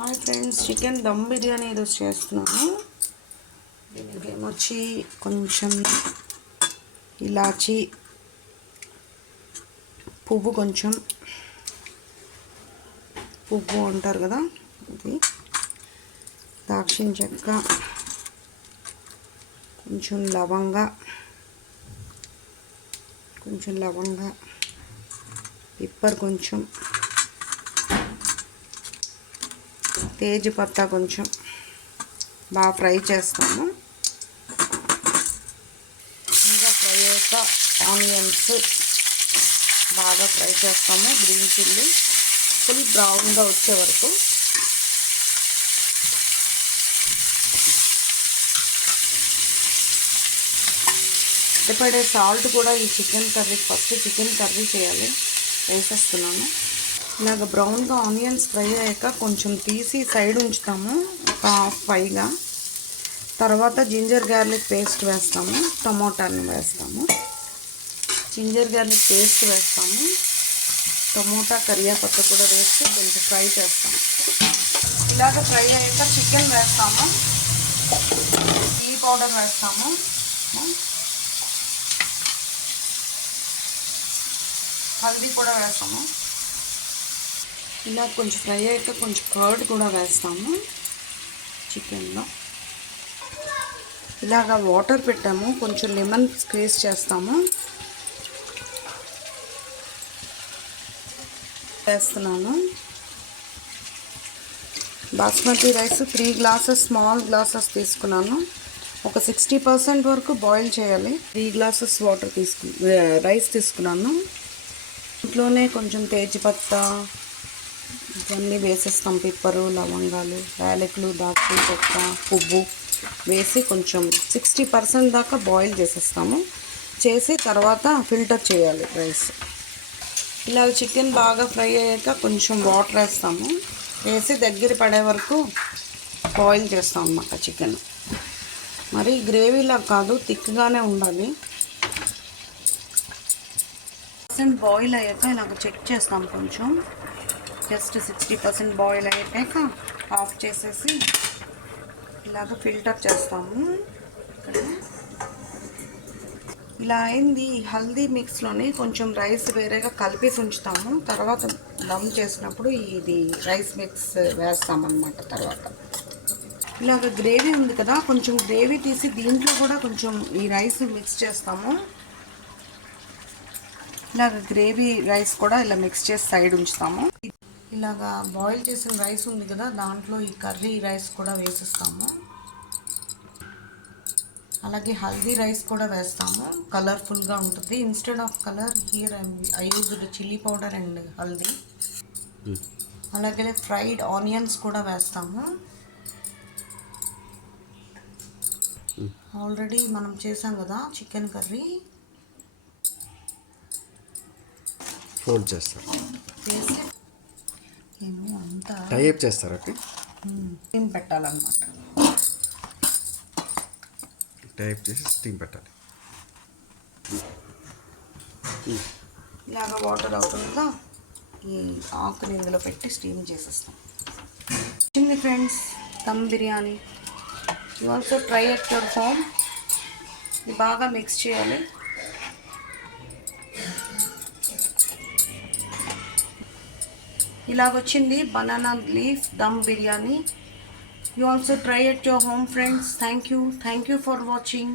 Hi friends, chicken dum biryani ఈరోజు చేస్తున్నాను. దీనికి ఏమొచ్చి కొంచెం ఇలాచి పువ్వు, కొంచెం పువ్వు అంటారు కదా, ఇది దాల్చిన చెక్క, కొంచెం లవంగ, పిప్పర్ కొంచెం, తేజ్ పత్తా కొంచెం బాగా ఫ్రై చేస్తాము. ఇంకా ఫ్రై అయ్యాక ఆనియన్స్ బాగా ఫ్రై చేస్తాము. గ్రీన్ చిల్లీ ఫుల్ బ్రౌన్గా వచ్చే వరకు. సరిపడే సాల్ట్ కూడా ఈ చికెన్ కర్రీకి, ఫస్ట్ చికెన్ కర్రీ చేయాలి, వేసేస్తున్నాను. ఇలాగ బ్రౌన్గా ఆనియన్స్ ఫ్రై అయ్యాక కొంచెం తీసి సైడ్ ఉంచుతాము, ఒక హాఫ్ ఫ్రైగా. తర్వాత జింజర్ గార్లిక్ పేస్ట్ వేస్తాము, టమోటాను వేస్తాము. జింజర్ గార్లిక్ పేస్ట్ వేస్తాము, టమోటా కరివేపాకు కూడా వేసి కొంచెం ఫ్రై చేస్తాము. ఇలాగ ఫ్రై అయ్యాక చికెన్ వేస్తాము, చిల్లీ పౌడర్ వేస్తాము, హల్దీ కూడా వేస్తాము. ఇలా కొంచెం ఫ్రై అయ్యాక కొంచెం కర్డ్ కూడా వేస్తాము చికెన్లో. ఇలాగా వాటర్ పెట్టాము, కొంచెం లెమన్ స్క్వీజ్ చేస్తాము. వేస్తున్నాను. Basmati rice 3 glasses, small glasses తీసుకున్నాను. ఒక 60% వరకు బాయిల్ చేయాలి. 3 గ్లాసెస్ రైస్ తీసుకున్నాను. ఇంట్లోనే కొంచెం తేజ్పత్తా ఇవన్నీ వేసేస్తాం, పిప్పరు, లవంగాలు, యాలకులు, దాల్చిన చెక్క, పువ్వు వేసి కొంచెం 60% దాకా బాయిల్ చేసేస్తాము. చేసి తర్వాత ఫిల్టర్ చేయాలి రైస్. ఇలా చికెన్ బాగా ఫ్రై అయ్యాక కొంచెం వాటర్ వేస్తాము, వేసి దగ్గర పడే వరకు బాయిల్ చేస్తాం అన్నమాట చికెన్. మరి గ్రేవీలా కాదు, థిక్గానే ఉండాలి. బాయిల్ అయ్యాక ఇలాగ చెక్ చేస్తాం, కొంచెం జస్ట్ 60% బాయిల్ అయ్యాక ఆఫ్ చేసేసి ఇలాగ ఫిల్టర్ చేస్తాము. ఇలా అయింది. హల్దీ మిక్స్లోని కొంచెం రైస్ వేరేగా కలిపేసి ఉంచుతాము. తర్వాత దమ్ చేసినప్పుడు ఇది రైస్ మిక్స్ వేస్తామన్నమాట. తర్వాత ఇలాగ గ్రేవీ ఉంది కదా, కొంచెం గ్రేవీ తీసి దీంట్లో కూడా కొంచెం ఈ రైస్ మిక్స్ చేస్తాము. ఇలాగ గ్రేవీ రైస్ కూడా ఇలా మిక్స్ చేసి సైడ్ ఉంచుతాము. ఇలాగా బాయిల్ చేసిన రైస్ ఉంది కదా, దాంట్లో ఈ కర్రీ రైస్ కూడా వేసిస్తాము. అలాగే హల్దీ రైస్ కూడా వేస్తాము, కలర్ఫుల్గా ఉంటుంది. Instead of colour here I used chilli powder and haldi. అలాగే ఫ్రైడ్ ఆనియన్స్ కూడా వేస్తాము. ఆల్రెడీ మనం చేసాం కదా చికెన్ కర్రీ, ఫోల్డ్ చేస్తారు, చేసి ఏమో అంతా టైప్ చేస్తారు. స్టీమ్ పెట్టాలన్నమాట. టైప్ చేసి స్టీమ్ పెట్టాలి. ఇలాగ వాటర్ అవుతుందా, ఈ ఆకుని ఇందులో పెట్టి స్టీమ్ చేసేస్తాం. వచ్చింది friends dum biryani. You also try at your home. ఇది బాగా మిక్స్ చేయాలి. ఇలాగొచ్చింది banana leaf dum biryani. You also try at your home, friends. Thank you for watching.